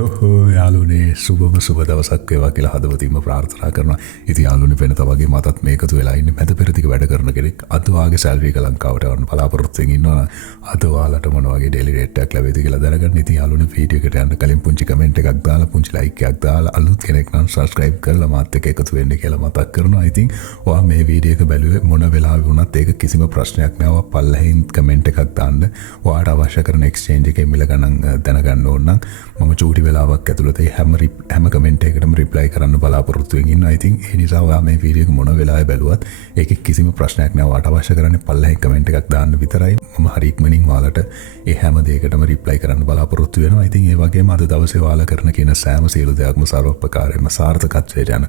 යාලුනේ සුබම සුබ දවසක් වේවා කියලා හදවතින්ම ප්‍රාර්ථනා කරනවා. ඉතින් යාලුනේ වෙනත වගේ මටත් මේකතු වෙලා ඉන්නේ මැද පෙරදිග වැඩ කරන කෙනෙක්. අද වාගේ සැලරි එක ලංකාවට යන්න බලාපොරොත්තු වෙමින් ඉන්නවා. අද ඔයාලට මොන වගේ ඩේලි රේට් එකක් ලැබෙයිද කියලා දැනගන්න. ඉතින් යාලුනේ වීඩියෝ එකට යන්න කලින් පුංචි කමෙන්ට් එකක් දාලා පුංචි ලයික් එකක් දාලා අලුත් කෙනෙක් නම් සබ්ස්ක්‍රයිබ් කරලා මාත් එක්ක එකතු වෙන්න කියලා මතක් කරනවා. ඉතින් ඔයා මේ වීඩියෝ එක බැලුවේ මොන වෙලාවෙ වුණත් ඒක කිසිම ප්‍රශ්නයක් නෑ. ඔයා පල්ලෙහින් කමෙන්ට් එකක් දාන්න. ඔයාට අවශ්‍ය කරන එක්ස්චේන්ජ් එකේ මිල ගණන් දැනගන්න ඕන නම් මම චූටි වෙලාවක් ඇතුළත හැම කමෙන්ට් එකකටම රිප්ලයි කරන්න බලාපොරොත්තු වෙමින් ඉන්නවා. ඉතින් ඒ නිසා ඔයා මේ වීඩියෝ එක මොන වෙලාවෙ බැලුවත් ඒකේ කිසිම ප්‍රශ්නයක් නෑ. ඔයාට අවශ්‍ය කරන්නේ පල්ලෙහින් කමෙන්ට් එකක් දාන්න විතරයි. මම හරි ඉක්මනින් ඔයාලට ඒ හැම දෙයකටම රිප්ලයි කරන්න බලාපොරොත්තු වෙනවා. ඉතින් ඒ වගේම අද දවසේ ඔයාලා කරන කියන සෑම සියලු දෙයක්ම සර්වෝපකාරයෙන්ම සාර්ථකත්වයට යන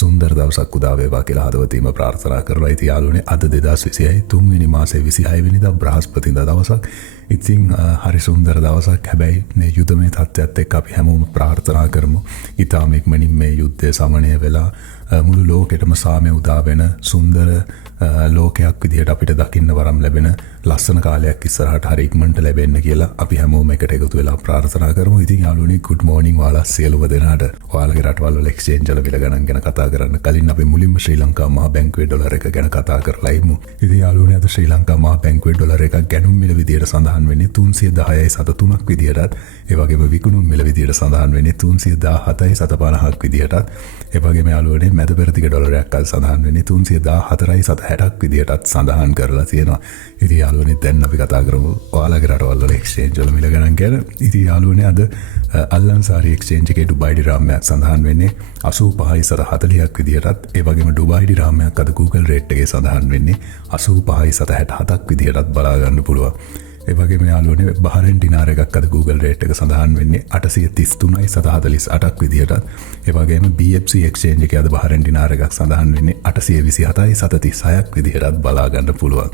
සුන්දර දවසක් උදා වේවා කියලා හදවතින්ම ප්‍රාර්ථනා කරනවා. ඉතින් යාළුවනේ අද 2026 තුන්වෙනි මාසේ 26 වෙනිදා බ්‍රහස්පතින්දා දවසක්. ඉතින් හරි සුන්දර දවසක්. හැබැයි මේ යුද්ධමය තත්ත්වයත් එක්ක අපි හැමෝම ප්‍රාර්ථනා කරමු ඊටාම ඉක්මනින් මේ යුද්ධය සමනය වෙලා මුළු ලෝකෙටම සාමය උදා වෙන සුන්දර ලෝකයක් විදිහට අපිට දකින්න වරම් ලැබෙන ලස්සන කාලයක් ඉස්සරහට හරි ඉක්මනට ලැබෙන්න කියලා අපි හැමෝම එකට එකතු වෙලා ප්‍රාර්ථනා කරමු. ඉතින් යාළුවනේ good morning ඔයාලා සියලුම දෙනාට. ඔයාලගේ රටවල් වල එක්ස්චේන්ජ් වල විල ගණන් ගැන කතා කරන්න කලින් අපි මුලින්ම ශ්‍රී ලංකා මහා බැංකුවේ ඩොලර් එක ගැන කතා කරලා ඉමු. ඉතින් යාළුවනේ අද ශ්‍රී ලංකා මහා බැංකුවේ ඩොලර් එකක් ගැනුම් මිල විදිහට සඳහන් වෙන්නේ 310.73ක් විදිහටත් ඒ වගේම විකුණුම් මිල විදිහට සඳහන් වෙන්නේ 317.50ක් විදිහටත් ඒ වගේම යාළුවනේ මැද පෙරදිග ඩොලරයක් අද සඳහන් වෙන්නේ 314.60ක් විදිහටත් සඳහන් කරලා තියෙනවා. ඉතින් යාළුවනේ දැන් අපි කතා කරමු ඔයාලගේ රටවල් වල එක්ස්චේන්ජ් වල මිල ගණන් ගැන. ඉතින් යාළුවනේ අද අල්ලන්සාරි එක්ස්චේන්ජ් එකේ ඩුබායි දිරාමයක් සඳහන් වෙන්නේ 85.40ක් විදිහටත් ඒ වගේම ඩුබායි දිරාමයක් අද Google රේට් එකේ සඳහන් වෙන්නේ 85.67ක් විදිහටත් බලා ගන්න පුළුවන්. ඒ වගේම යාළුවනේ බහරෙන් ඩිනාර එකක් අද Google රේට් එක සඳහන් වෙන්නේ 833.48ක් විදිහටත් ඒ වගේම BFC එක්ස්චේන්ජ් එකේ අද බහරෙන් ඩිනාර එකක් සඳහන් වෙන්නේ 827.36ක් විදිහටත් බලා ගන්න පුළුවන්.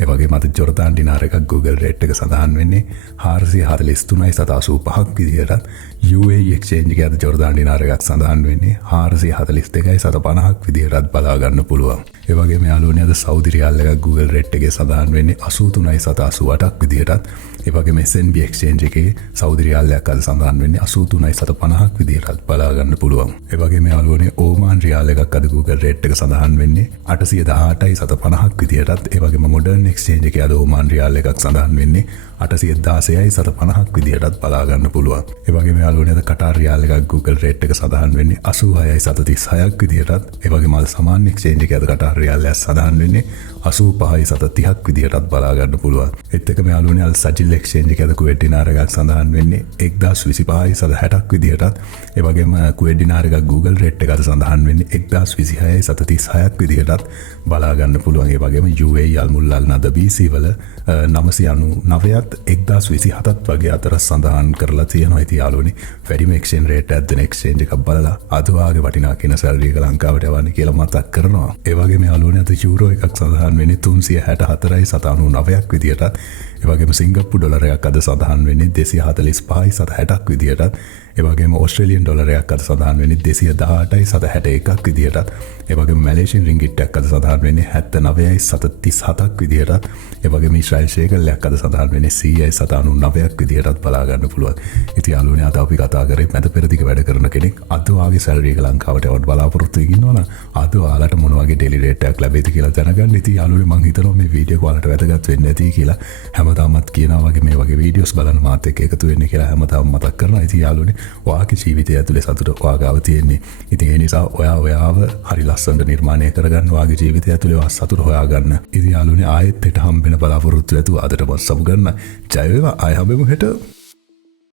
ඒ වගේම අද ජෝර්දාන් ඩිනාර එකක් Google රේට් එක සඳහන් වෙන්නේ 443.85ක් විදිහටත් UAE එක්ස්චේන්ජ් එකේ අද ජෝර්දාන් ඩිනාර එකක් සඳහන් වෙන්නේ 442.50ක් විදිහටත් බලා ගන්න පුළුවන්. ඒ වගේම යාළුවනේ අද සෞදි රියාල් එකක් Google රේට් එකේ සඳහන් වෙන්නේ 83.88ක් විදිහටත් ඒ වගේම SNB එක්ස්චේන්ජ් එකේ සෞදි රියාල් එකක් අද සඳහන් වෙන්නේ 83.50ක් විදිහටත් බලා ගන්න පුළුවන්. ඒ වගේම යාළුවනේ ඕමාන් රියාල් එකක් අද Google රේට් එක සඳහන් වෙන්නේ 818.50ක් විදිහටත් ඒ වගේම මොඩර්න් එක්ස්චේන්ජ් එකේ අද ඕමාන් රියාල් එකක් සඳහන් වෙන්නේ 816.50ක් විදිහටත් බලා ගන්න පුළුවන්. ඒ වගේම යාළුවනේ අද කටාර් රියාල් එකක් Google රේට් එක සඳහන් වෙන්නේ 86.36ක් විදිහටත් ඒ වගේම අද සමාන් එක්ස්චේන්ජ් එකේ අද කටාර් රියාල් එක සඳහන් වෙන්නේ 85.30ක් විදිහටත් බලා ගන්න පුළුවන්. ඒත් එක්කම යාළුවනේ අද සජිල් එක්ස්චේන්ජ් එකේ අද කුවේට් දිනාර එකක් සඳහන් වෙන්නේ 1025.60ක් විදිහටත් ඒ වගේම කුවේට් දිනාර එකක් Google රේට් එක අද සඳහන් වෙන්නේ 1026.36ක් විදිහටත් බලා ගන්න පුළුවන්. ඒ වගේම UAE අල්මුල් අල් නද BC වල 999ත් 1027ත් වගේ අතර සඳහන් කරලා තියෙනවා. ඉතින් යාළුවනේ වැඩිම එක්ස්චේන්ජ් රේට් එකක් දෙන එක්ස්චේන්ජ් එකක් බලලා අද වාගේ වටිනා කියන සැලරි එක ලංකාවට යවන්න කියලා මතක් කරනවා. ඒ වගේම යාළුවනේ අද යූරෝ එකක් සඳහන් වෙන්නේ 364.99ක් විදිහටත් ඒ වගේම සිංගප්පූරු ඩොලර් එකක් අද සඳහන් වෙන්නේ 245.60ක් විදිහටත් ඒ වගේම ඕස්ට්‍රේලියන් ඩොලර් එකක් අද සඳහන් වෙන්නේ 218.61ක් විදිහටත් ඒ වගේම මැලේසියන් රින්ගිට් එකක් අද සඳහන් වෙන්නේ 79.37ක් විදිහටත් ඒ වගේම ඊශ්‍රායෙල් ෂේකල් එකක් අද සඳහන් වෙන්නේ 100.99ක් විදිහටත් බලා ගන්න පුළුවන්. ඉතින් යාළුවනේ අද අපි කතා කරේ මැද පෙරදිග වැඩ කරන කෙනෙක් අද වාගේ සැලරි එක ලංකාවට යවන්න බලාපොරොත්තු වෙනවා. අද ඔයාලට මොන වගේ ඩේලි රේට් එකක් ලැබෙයිද කියලා දැනගන්න. ඉතින් යාළුවනේ මම හිතනවා මේ වීඩියෝ එක ඔයාලට වැදගත් වෙන්න ඇති කියලා. හැමදාමත් කියනවා වගේ මේ වගේ වීඩියෝස් බලන්න මාත් එක්ක එකතු වෙන්න කියලා හැමදාම මතක් කරනවා. ඉතින් යාළුවනේ ඔයාගේ ජීවිතය ඇතුලේ සතුට ඔයා ගාව තියෙන්නේ. ඉතින් ඒ නිසා ඔයාව හරි ලස්සනට නිර්මාණය කරගන්න ඔයාගේ ජීවිතය ඇතුලේ ඔයා සතුට හොයාගන්න. ඉතින් යාළුවනේ ආයෙත් හෙට හම්බෙන බලාපොරොත්තු ඇතුව අදට මම සමු ගන්න. ජය වේවා. ආයෙ හම්බෙමු හෙට.